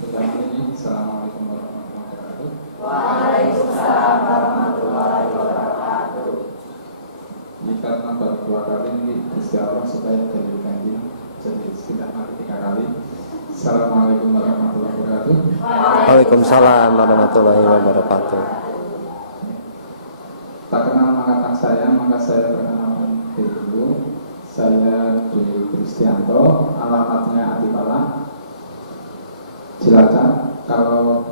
Assalamualaikum warahmatullahi wabarakatuh. Waalaikumsalam warahmatullahi wabarakatuh. Ini karena baru 2 kali ini Gusti Allah supaya jadi ganjil, jadi tidak mati 3 kali. Assalamualaikum warahmatullahi wabarakatuh. Waalaikumsalam warahmatullahi wabarakatuh. Tak kenal mengatakan saya, maka saya perkenalkan diri dulu. Saya Dwi Kristianto, alamatnya Adipala, Cilacap. Kalau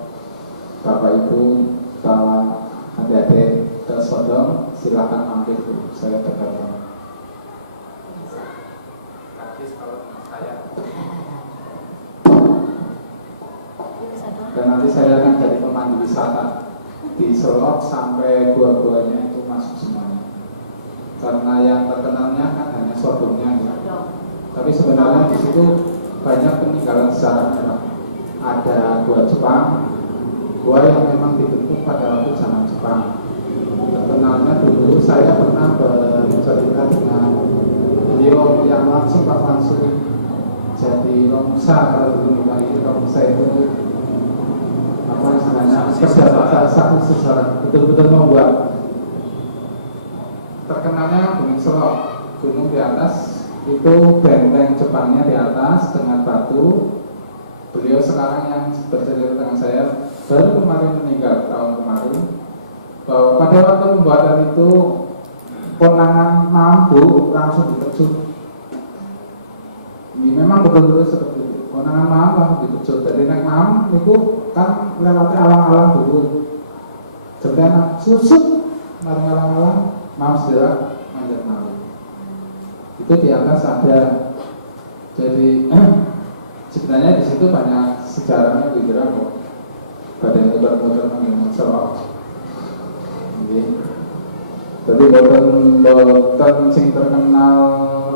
Bapak Ibu bawa adik-adik ke Sodong, silakan mampir dulu. Saya berkata. Gratis kalau dengan saya. Dan nanti saya akan jadi pemandu wisata di Selok sampai gua-guanya itu masuk semuanya. Karena yang terkenalnya kan hanya Sodongnya, ya. Tapi sebenarnya di situ banyak peninggalan sejarahnya. Ada gua Jepang, gua yang memang dibentuk pada waktu zaman Jepang. Terkenalnya dulu saya pernah bercerita dengan beliau yang langsung jadi Longsa. Kalau dulu itu Longsa itu apa istilahnya, pejabat satu sejarah, betul-betul membuat. Terkenalnya Gunung Selok, gunung di atas itu benteng Jepangnya di atas dengan batu. Beliau sekarang yang bercerita dengan saya baru kemarin meninggal tahun kemarin, bahwa pada waktu pembuatan itu konangan mampu langsung diterjun. Ini memang betul-betul seperti itu. Konangan mam langsung diterjun. Dari naik mam itu kan lewati alang-alang dulu. Jadi susut mari alang-alang mam sedera manjat malu. Itu di atas ada. Jadi sebenarnya di situ banyak sejarahnya dikira kok. Badan muter-muter mengingat Selok. Jadi boten sing terkenal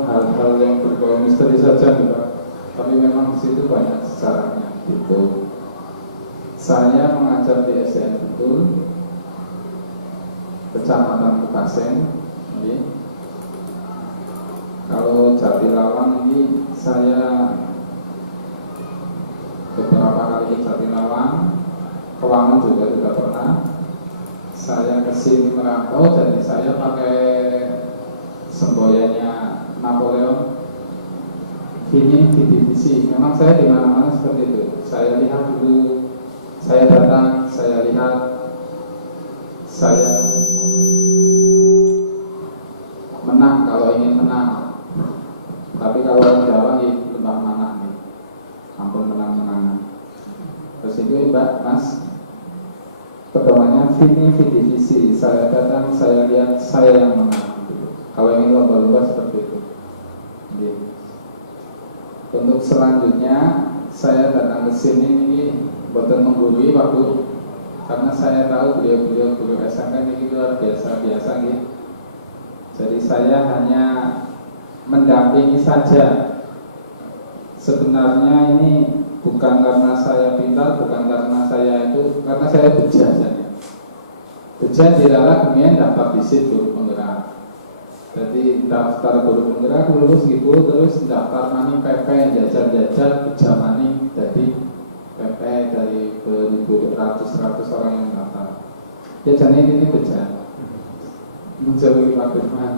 hal-hal yang berbau misteri saja juga. Tapi memang di situ banyak sejarahnya gitu. Saya mengajar di SDN Betul, Kecamatan Kepasen. Kalau Jatilawang ini saya beberapa kali ke Jatilawang, Kewangan juga sudah pernah. Saya kesini merantau, jadi saya pakai semboyannya Napoleon. Ini di divisi. Memang saya di mana-mana seperti itu. Saya lihat dulu, saya datang, saya lihat, saya menang kalau ingin menang. Tapi kalau Jawa di lembah mana nih, ampun menang-menangan. Terus itu Mbak, Mas, pedomannya visi. Saya datang, saya lihat, saya yang menang. Kalau ingin lomba-lomba seperti itu. Untuk selanjutnya saya datang ke sini ini bukan menggurui waktu, karena saya tahu beliau guru SMK ini luar biasa gitu. Jadi saya hanya mendampingi saja. Sebenarnya ini bukan karena saya pintar, bukan karena saya itu, karena saya beja saja. Beja dirala kemudian dapat visit guru penggerak. Jadi daftar guru penggerak lulus gitu, terus daftar mani PP jajar pejamani, jadi PP dari beratus-ratus orang yang daftar. Ya jadi ini beja menjauhi firman.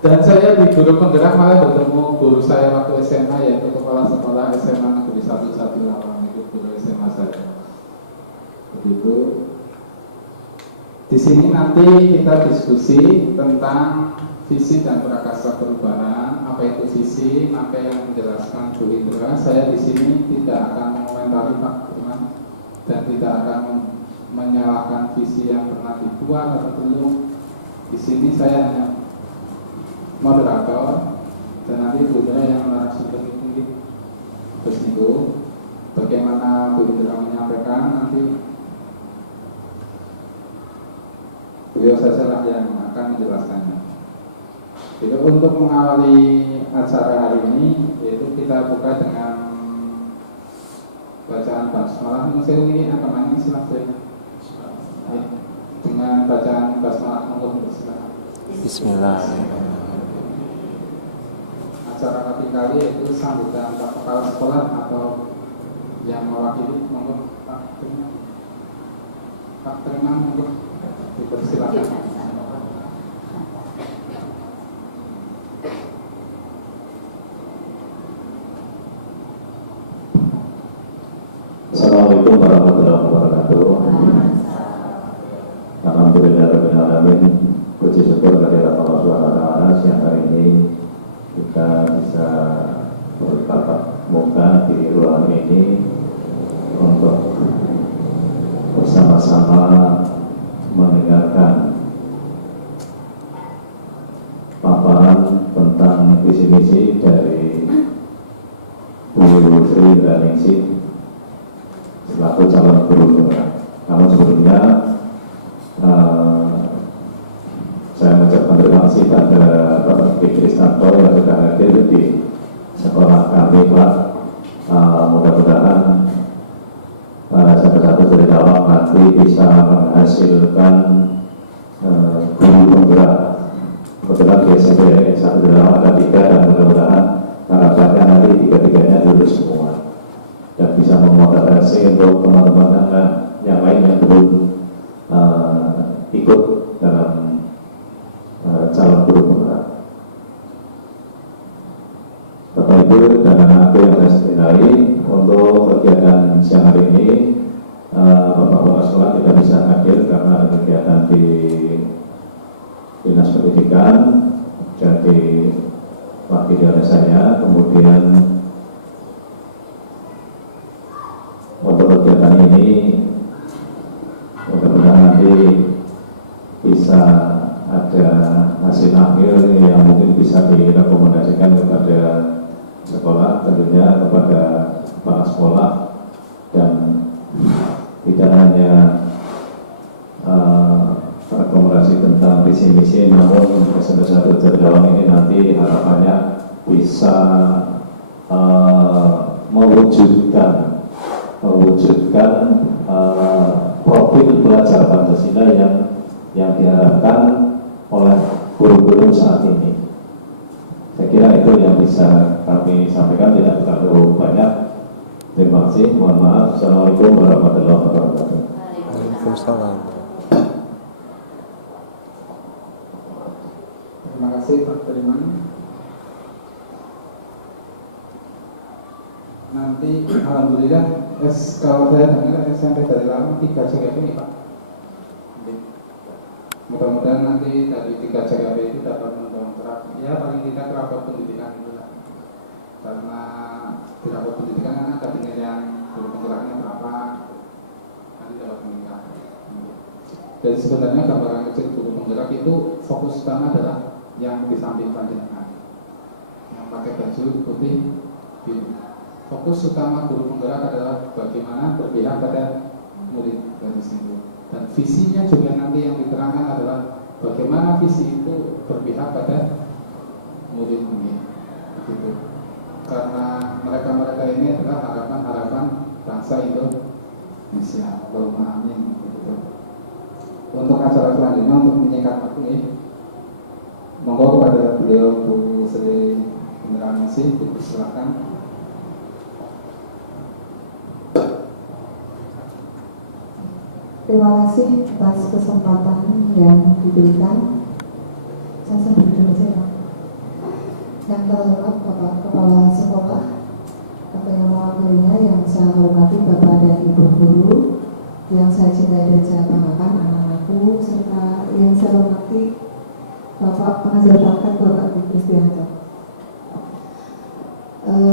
Dan saya di guru penggerak malah bertemu guru saya waktu SMA, yaitu kepala sekolah SMA Negeri 1 Jatilawang, itu guru SMA saya. Begitu. Di sini nanti kita diskusi tentang visi dan prakasa perubahan. Apa itu visi? Maka yang menjelaskan Bu Indra. Saya di sini tidak akan mengomentari Pak Firman dan tidak akan menyalahkan visi yang pernah dibuat atau belum. Di sini saya hanya moderator dan nanti Bu Indra yang narasumber itu. Terus itu bagaimana Bu Indra menyampaikan nanti beliau saja yang akan menjelaskannya. Jadi untuk mengawali acara hari ini, yaitu kita buka dengan bacaan basmalah. Saya ini apa namanya silahkan. Dengan bacaan basmalah untuk bersilakan. Bismillahirrahmanirrahim. Acara ketiga barangkali itu sambutan Pak Kepala Sekolah atau yang mewakili, monggo Pak Triman. Pak Triman, monggo dipersilakan. Assalamualaikum warahmatullahi wabarakatuh. Alhamdulillahirrahmanirrahim. Puji syukur kehadirat Allah SWT siang hari ini kita bisa bertatap muka di ruang ini untuk bersama-sama mendengarkan paparan tentang visi misi dari Bu Sri Indraningsih selaku calon guru penggerak. Namun sebelumnya saya mengucapkan terima kasih pada Bapak Kristanto yang sudah hadir di sekolah kami, Pak. Mudah-mudahan satu-satu dari awal nanti bisa menghasilkan guru penggerak. Kebetulan di SMP satu dari awal ada 3 dan mudah-mudahan harapannya nanti 3-3-nya lulus semua dan bisa memotivasi untuk teman-teman yang lain yang belum ikut dalam calon guru penggerak. Bapak Ibu dan anak-anakku yang saya cintai, untuk kegiatan siang hari ini Bapak-bapak sekolah tidak bisa hadir karena ada kegiatan di Dinas Pendidikan, jadi wakil dari saya. Kemudian untuk kegiatan ini mudah-mudahan nanti bisa ada hasil akhir yang mungkin bisa direkomendasikan kepada sekolah, tentunya kepada kepala sekolah, dan tidak hanya rekomendasi tentang visi misi, namun satu jadwal ini nanti harapannya bisa mewujudkan profil pelajar Pancasila yang diharapkan oleh guru-guru saat ini. Saya kira itu yang bisa kami sampaikan, tidak terlalu banyak. Terima kasih, mohon maaf. Assalamualaikum warahmatullahi wabarakatuh. Waalaikumsalam. Terima kasih Pak Triman. Nanti alhamdulillah kalau saya dengar SMP dari lama 3 CKP ini Pak. Mudah-mudahan nanti dari 3 CKP itu dapat mendongkrak, ya paling tidak rapor pendidikan itu lah. Karena di rapor pendidikan kan ada penilaian guru penggeraknya berapa, nanti dapat meningkat. Dan sebenarnya gambaran kecil guru penggerak itu fokus utama adalah yang di samping panjenengan, yang pakai baju putih biru. Fokus utama guru penggerak adalah bagaimana berpihak pada murid dari situ. Dan visinya juga nanti yang diterangkan adalah bagaimana visi itu berpihak pada murid-murid. Begitu. Karena mereka-mereka ini adalah harapan-harapan bangsa Indonesia. Allahumma amin. Begitu. Untuk acara selanjutnya, untuk menyingkat waktu ini, monggo kepada beliau Bu Sri Indraningsih, silakan. Terima kasih atas kesempatan yang diberikan. Saya sambil dulu saja. Yang terhormat Bapak Kepala Sekolah atau yang mewakilinya, yang saya hormati Bapak dan Ibu Guru, yang saya cintai dan saya banggakan anak-anakku, serta yang saya hormati Bapak Pengajar Bakat Bapak Ibu Kristianto.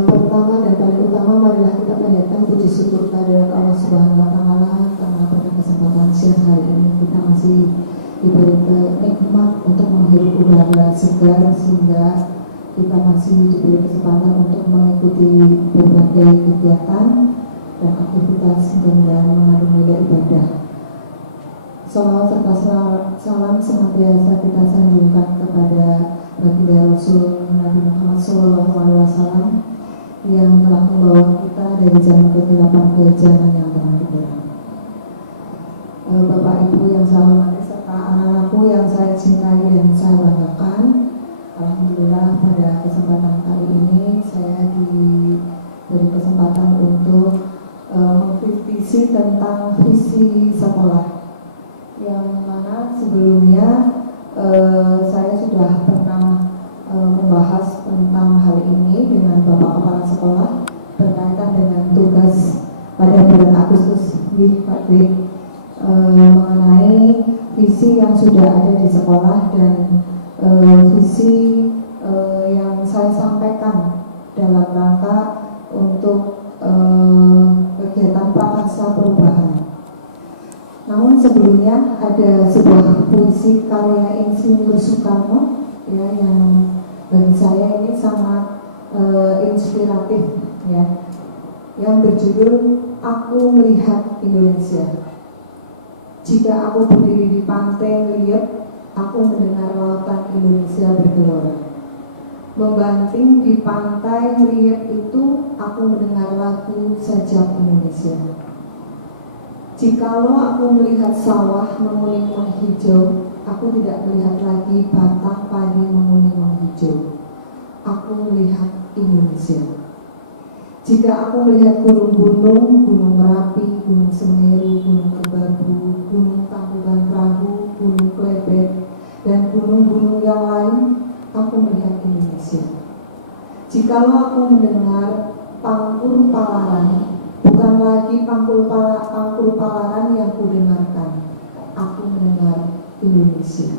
Pertama dan paling utama, marilah kita panjatkan puji syukur kehadirat Allah Subhanahu wa Ta'ala karena pada kesempatan siang hari ini kita masih diberi nikmat untuk menghirup udara segar, sehingga kita masih diberi kesempatan untuk mengikuti berbagai kegiatan dan aktivitas yang mengandung nilai ibadah. Salawat serta salam senantiasa kita sanjungkan kepada baginda Rasul Nabi Muhammad SAW yang telah membawa kita dari zaman kegelapan ke zaman yang terang benderang. Bapak Ibu yang saya hormati serta anak-anakku yang saya cintai dan saya banggakan, alhamdulillah pada kesempatan kali ini saya puisi tentang visi sekolah, yang mana sebelumnya saya sudah pernah membahas tentang hal ini dengan Bapak Kepala Sekolah berkaitan dengan tugas pada bulan Agustus Pak Dwi, mengenai visi yang sudah ada di sekolah dan visi yang saya sampaikan dalam rangka untuk kegiatan prakarsa perubahan. Namun sebelumnya ada sebuah puisi karya Insinyur Soekarno ya, yang bagi saya ini sangat inspiratif ya, yang berjudul Aku Melihat Indonesia. Jika aku berdiri di pantai liat, aku mendengar lautan Indonesia bergelora. Membanting di pantai liat itu, aku mendengar lagu sajak Indonesia. Jikalau aku melihat sawah menguning menghijau, aku tidak melihat lagi batang padi menguning menghijau. Aku melihat Indonesia. Jika aku melihat gunung-gunung, Gunung Merapi, Gunung Semeru, Gunung Merbabu, Gunung Tangkuban Perahu, Gunung Klebet, dan gunung-gunung yang lain, aku melihat Indonesia. Jikalau aku mendengar pangkur palaran, bukan lagi pangkur palaran yang kudengarkan, aku mendengar Indonesia.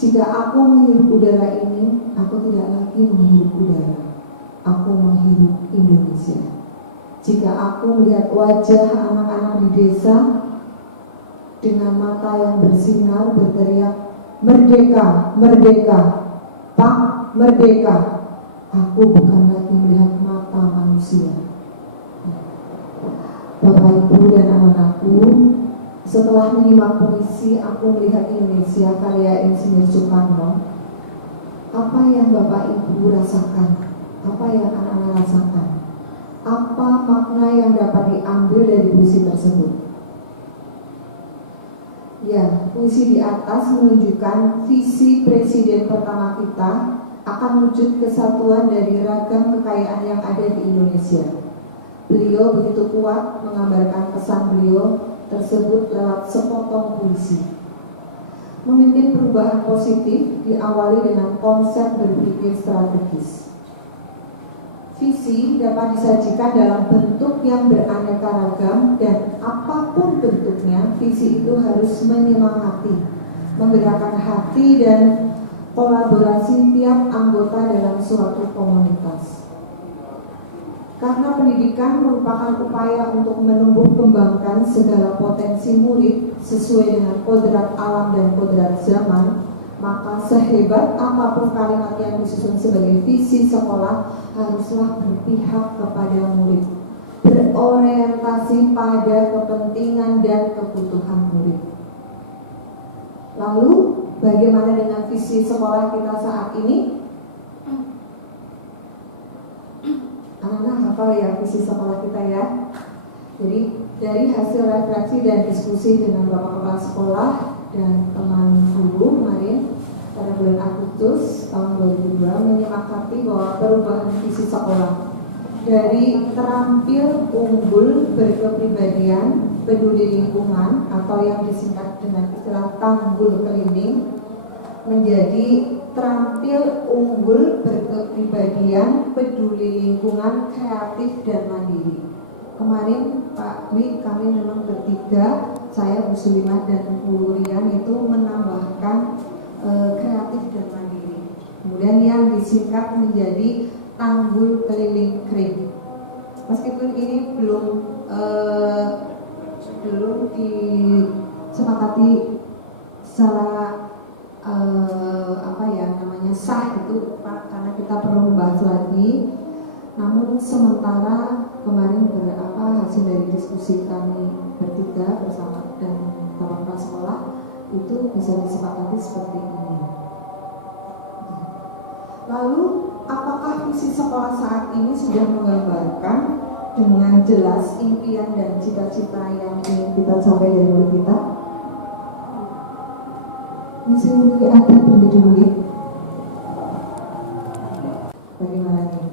Jika aku menghirup udara ini, aku tidak lagi menghirup udara, aku menghirup Indonesia. Jika aku melihat wajah anak-anak di desa dengan mata yang bersinar berteriak, "Merdeka, merdeka, Pak, merdeka," aku bukan lagi melihat mata manusia. Bapak, Ibu, dan anak-anakku, setelah menyimak puisi Aku Melihat Indonesia karya Insinyur Soekarno, apa yang Bapak Ibu rasakan? Apa yang anak-anak rasakan? Apa makna yang dapat diambil dari puisi tersebut? Ya, puisi di atas menunjukkan visi presiden pertama kita akan wujud kesatuan dari ragam kekayaan yang ada di Indonesia. Beliau begitu kuat menggambarkan pesan beliau tersebut lewat sepotong puisi. Memimpin perubahan positif diawali dengan konsep berpikir strategis. Visi dapat disajikan dalam bentuk yang beraneka ragam dan apapun bentuknya, visi itu harus menyemangati, menggerakkan hati dan kolaborasi tiap anggota dalam suatu komunitas. Karena pendidikan merupakan upaya untuk menumbuh kembangkan segala potensi murid sesuai dengan kodrat alam dan kodrat zaman, maka sehebat apapun kalimat yang disusun sebagai visi sekolah haruslah berpihak kepada murid, berorientasi pada kepentingan dan kebutuhan murid. Lalu, bagaimana dengan visi sekolah kita saat ini? Anak-anak hafal ya visi sekolah kita ya. Jadi dari hasil refleksi dan diskusi dengan Bapak Kepala Sekolah dan teman guru kemarin pada bulan Agustus tahun 2002 menyepakati bahwa perubahan visi sekolah dari terampil, unggul, berkepribadian, peduli lingkungan atau yang disingkat dengan istilah tanggul keliling menjadi terampil, unggul, berkepribadian, peduli lingkungan, kreatif, dan mandiri. Kemarin Pak Dwi kami memang bertiga, saya Bu Sulimah dan Bu Rian itu menambahkan kreatif dan mandiri. Kemudian yang disingkat menjadi tanggul keliling kering. Meskipun ini belum disepakati secara sah itu Pak, karena kita perlu membahas lagi. Namun sementara kemarin hasil dari diskusi kami bertiga bersama dan Bapak Kepala Sekolah itu bisa disepakati seperti ini. Lalu apakah visi sekolah saat ini sudah menggambarkan dengan jelas impian dan cita-cita yang ingin kita capai dari murid kita? Misalnya ada begitu murid. Bagaimana nih?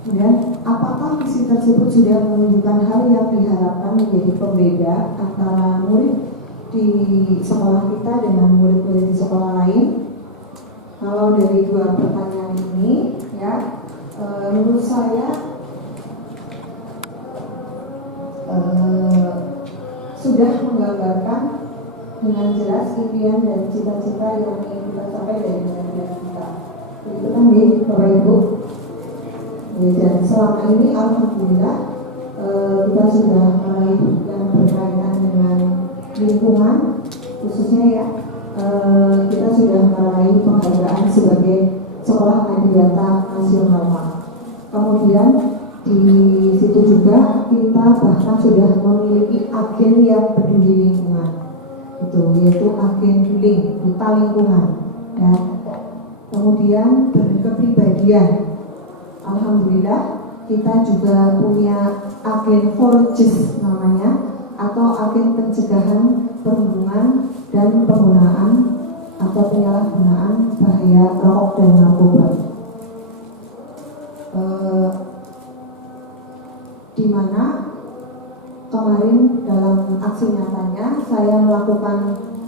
Kemudian, apakah visi tersebut sudah menunjukkan hal yang diharapkan menjadi pembeda antara murid di sekolah kita dengan murid-murid di sekolah lain? Kalau dari dua pertanyaan ini, ya, menurut saya sudah menggambarkan dengan jelas impian dan cita-cita yang ingin kita capai dari negara kita. Itu kan Bapak Ibu. Dan selama ini alhamdulillah kita sudah meraih yang berkaitan dengan lingkungan, khususnya ya kita sudah meraih penghargaan sebagai sekolah adiwiyata nasional. Kemudian di situ juga kita bahkan sudah memiliki agen yang peduli lingkungan, itu yaitu agen healing duta lingkungan. Ya. Kemudian berkepribadian. Alhamdulillah kita juga punya agen forages namanya, atau agen pencegahan perhubungan dan penggunaan atau penyalahgunaan bahaya rokok dan narkoba. Di mana kemarin dalam aksi nyatanya saya melakukan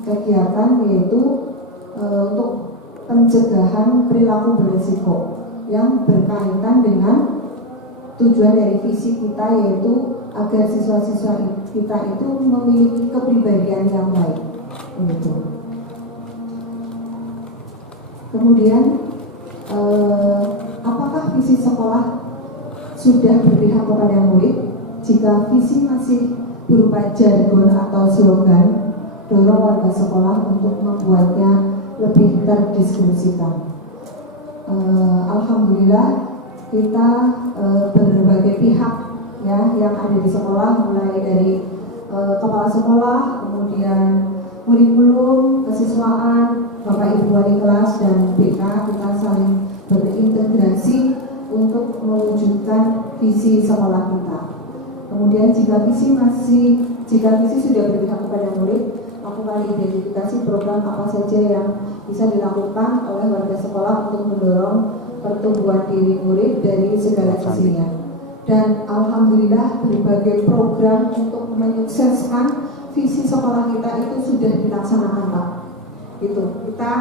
kegiatan yaitu untuk pencegahan perilaku berisiko yang berkaitan dengan tujuan dari visi kita, yaitu agar siswa-siswa kita itu memiliki kepribadian yang baik. Begitu. Kemudian apakah visi sekolah sudah berpihak kepada murid? Jika visi masih berupa jargon atau slogan, dorong warga sekolah untuk membuatnya lebih terdiskusikan. Alhamdulillah kita berbagai pihak ya yang ada di sekolah, mulai dari kepala sekolah, kemudian kurikulum, kesiswaan, Bapak Ibu wali kelas dan BK, kita saling berintegrasi untuk mewujudkan visi sekolah kita. Kemudian jika visi sudah berpihak kepada murid, lakukan identifikasi program apa saja yang bisa dilakukan oleh warga sekolah untuk mendorong pertumbuhan diri murid dari segala sisinya. Dan alhamdulillah berbagai program untuk menyukseskan visi sekolah kita itu sudah dilaksanakan, Pak. Itu kita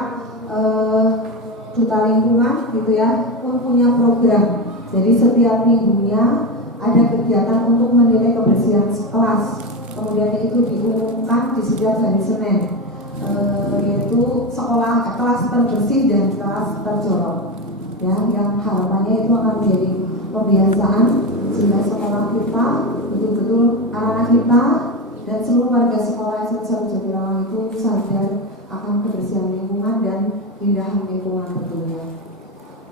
duta lingkungan gitu ya mempunyai program. Jadi setiap minggunya ada kegiatan untuk menilai kebersihan kelas. Kemudian itu diumumkan di setiap hari Senin, yaitu sekolah kelas terbersih dan kelas terjorok. Ya, yang harapannya itu akan menjadi kebiasaan sehingga sekolah kita betul-betul anak-anak kita dan seluruh warga sekolah SMP Jatilawang itu sadar akan kebersihan lingkungan dan keindahan lingkungan tentunya.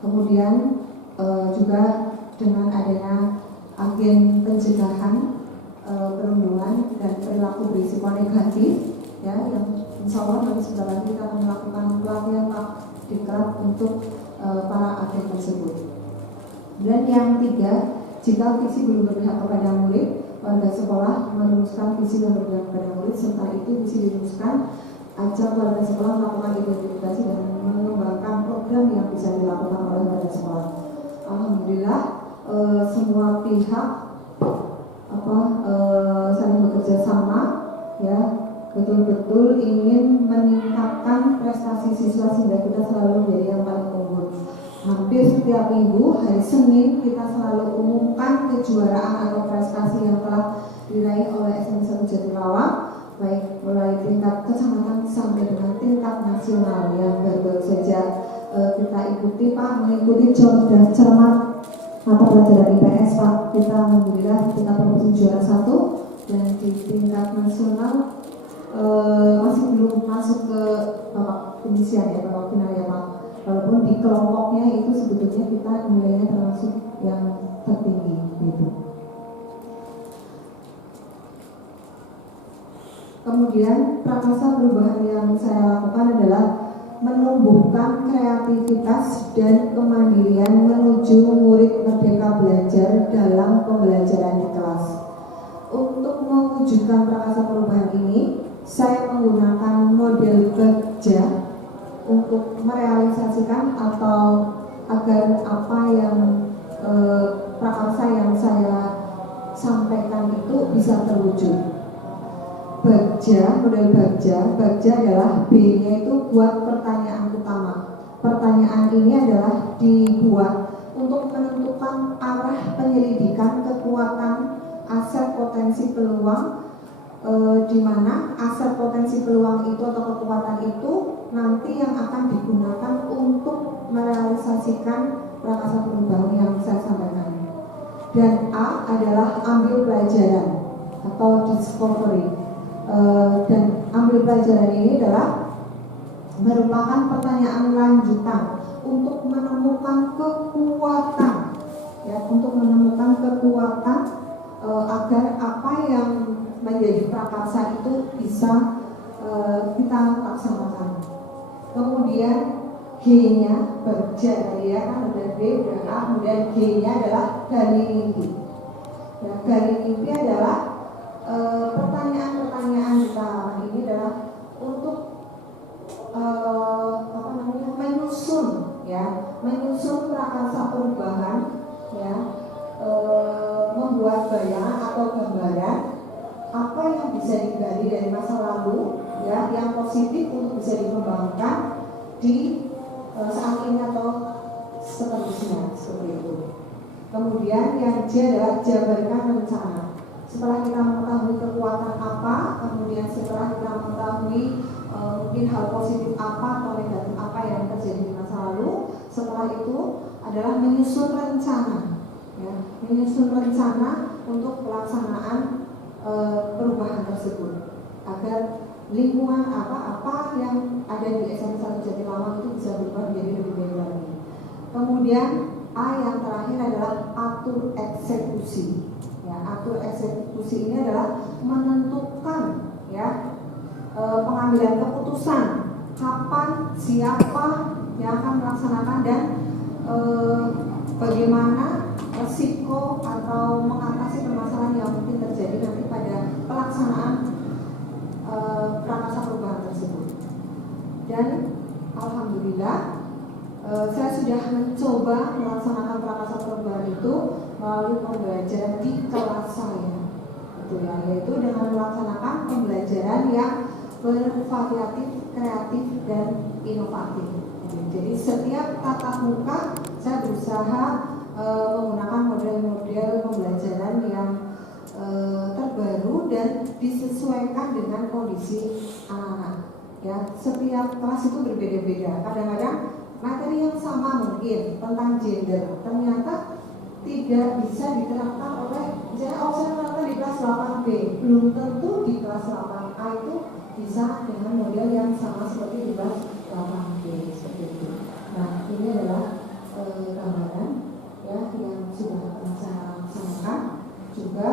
Kemudian juga dengan adanya agen pencegahan perundungan dan perilaku berisiko negatif, ya, yang insya Allah nanti sebentar lagi kita akan melakukan pelatihan diklat untuk para agen tersebut. Dan yang tiga, jika visi belum berpihak kepada murid, warga sekolah meneruskan visi yang berpihak kepada murid, serta itu visi diluruskan, ajak warga sekolah melakukan identifikasi dan mengembangkan program yang bisa dilakukan oleh warga sekolah. Alhamdulillah semua pihak saling bekerja sama, ya, betul-betul ingin meningkatkan prestasi siswa sehingga kita selalu menjadi yang paling unggul. Hampir setiap minggu hari Senin kita selalu umumkan kejuaraan atau prestasi yang telah diraih oleh SMP 1 Jatilawang, baik mulai tingkat kecamatan sampai dengan tingkat nasional yang baru saja kita ikuti, Pak, mengikuti cerdas cermat mata pelajaran IPS, Pak. Kita alhamdulillah kita promosi juara 1 dan di tingkat nasional masih belum masuk ke babak penyisian ya, babak final ya, Pak. Walaupun di kelompoknya itu sebetulnya kita nilainya termasuk yang tertinggi gitu. Kemudian prakarsa perubahan yang saya lakukan adalah menumbuhkan kreativitas dan kemandirian menuju murid merdeka belajar dalam pembelajaran di kelas. Untuk mewujudkan prakarsa perubahan ini, saya menggunakan model kerja untuk merealisasikan atau agar apa yang prakarsa yang saya sampaikan itu bisa terwujud. Bagja, model bagja adalah B-nya itu buat pertanyaan utama. Pertanyaan ini adalah dibuat untuk menentukan arah penyelidikan kekuatan aset potensi peluang, di mana aset potensi peluang itu atau kekuatan itu nanti yang akan digunakan untuk merealisasikan prakarsa perubahan yang saya sampaikan. Dan A adalah ambil pelajaran atau discovery. Dan ambil pelajaran ini adalah merupakan pertanyaan lanjutan untuk menemukan kekuatan, ya, untuk menemukan kekuatan agar apa yang menjadi prakarsa itu bisa kita laksanakan. Kemudian G-nya berja tadi ya kan, udah B, udah A, kemudian G-nya adalah gali mimpi. Ya, gali mimpi adalah pertanyaan-pertanyaan di tahapan ini adalah untuk menyusun prakarsa perubahan, ya, membuat bayangan atau gambaran apa yang bisa digali dari masa lalu, ya, yang positif untuk bisa dikembangkan di saat ini atau seterusnya, seperti itu. Kemudian yang J adalah jabarkan rencana. Setelah kita mengetahui kekuatan apa, kemudian setelah kita mengetahui mungkin hal positif apa atau negatif apa yang terjadi di masa lalu, setelah itu adalah menyusun rencana, ya, menyusun rencana untuk pelaksanaan perubahan tersebut agar lingkungan apa yang ada di SMP 1 Jatilawang itu bisa berubah menjadi lebih baik lagi. Kemudian A yang terakhir adalah atur eksekusi. Ya, atur eksekusi ini adalah menentukan, ya, pengambilan keputusan kapan, siapa yang akan melaksanakan dan bagaimana resiko atau mengatasi permasalahan yang mungkin terjadi nanti pada pelaksanaan prakarsa perubahan tersebut. Dan alhamdulillah saya sudah mencoba melaksanakan prakarsa perubahan itu melalui pembelajaran di kelas saya, gitu ya, yaitu dengan melaksanakan pembelajaran yang bervariatif, kreatif, dan inovatif. Jadi setiap tatap muka saya berusaha menggunakan model-model pembelajaran yang terbaru dan disesuaikan dengan kondisi anak-anak. Ya, setiap kelas itu berbeda-beda. Kadang-kadang materi yang sama mungkin tentang gender ternyata tidak bisa diterapkan oleh, misalnya saya menerapkan di kelas 8B, belum tentu di kelas 8A itu bisa dengan model yang sama seperti di kelas 8B, seperti itu. Nah, ini adalah gambaran, ya, yang sudah saya laksanakan. Juga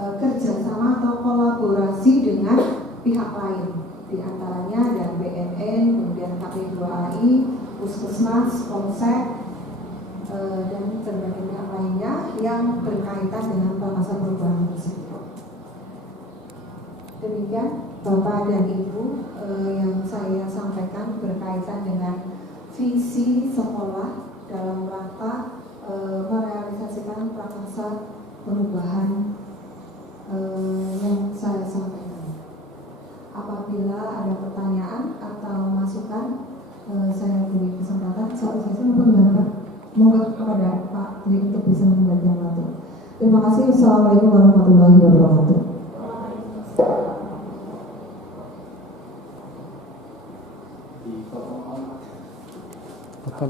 kerjasama atau kolaborasi dengan pihak lain, di antaranya ada BNN, kemudian KP2AI, Puskesmas, Polsek, dan berbagai pihak lainnya yang berkaitan dengan prakarsa perubahan tersebut. Demikian Bapak dan Ibu yang saya sampaikan berkaitan dengan visi sekolah dalam rangka merealisasikan prakarsa perubahan yang saya sampaikan. Apabila ada pertanyaan atau masukan, saya beri kesempatan satu sesi untuk Mohon kepada Pak Dwi untuk bisa membaca materi. Terima kasih. Assalamualaikum warahmatullahi wabarakatuh. Apa?